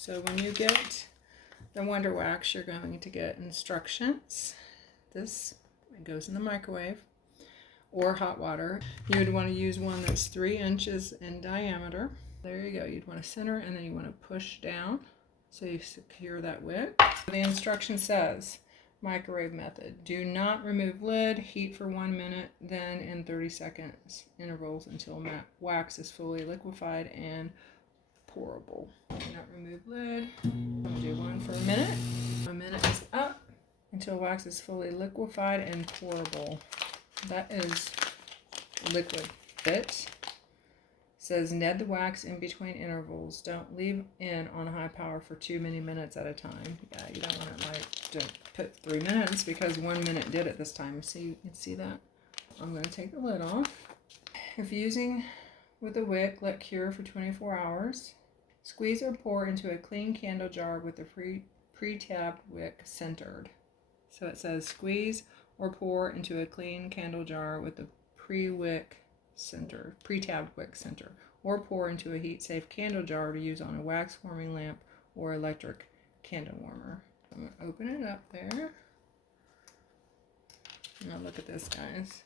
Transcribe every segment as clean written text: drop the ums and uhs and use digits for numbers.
So when you get the WonderWax, you're going to get instructions. This goes in the microwave or hot water. You would want to use one that's 3 inches in diameter. There you go. You'd want to center, and then you want to push down so you secure that wick. The instruction says, microwave method. Do not remove lid. Heat for 1 minute, then in 30 seconds intervals until wax is fully liquefied and pourable. Do not remove lid. I'm going to do one for a minute. 1 minute is up until wax is fully liquefied and pourable. That is liquid. It says knead the wax in between intervals. Don't leave in on high power for too many minutes at a time. Yeah, you don't want to put 3 minutes because 1 minute did it this time. See, you can see that. I'm going to take the lid off. If using with a wick, let cure for 24 hours. Squeeze or pour into a clean candle jar with the pre-tabbed wick centered. So it says squeeze or pour into a clean candle jar with the pre-tabbed wick center, or pour into a heat-safe candle jar to use on a wax warming lamp or electric candle warmer. I'm going to open it up there. Now look at this, guys.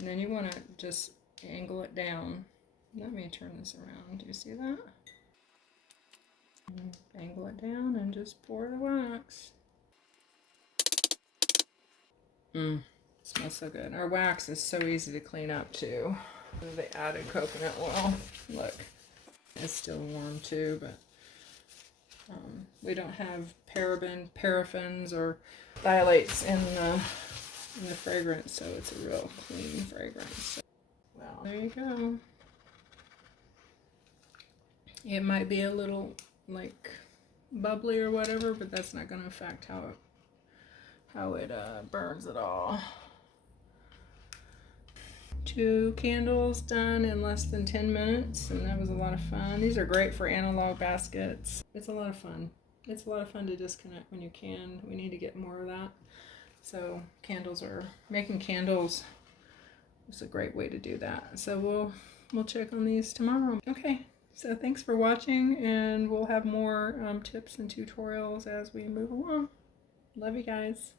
And then you want to just angle it down. Let me turn this around. Do you see that? Angle it down and just pour the wax. Smells so good. Our wax is so easy to clean up too. They added coconut oil. Look, it's still warm too, but we don't have paraffins or phthalates in the fragrance, so it's a real clean fragrance. So, well, there you go. It might be a little like bubbly or whatever, but that's not going to affect how it burns at all. 2 candles done in less than 10 minutes, and that was a lot of fun. These are great for analog baskets. It's a lot of fun. It's a lot of fun to disconnect when you can. We need to get more of that. So making candles is a great way to do that. So we'll check on these tomorrow. Okay, so thanks for watching, and we'll have more tips and tutorials as we move along. Love you guys.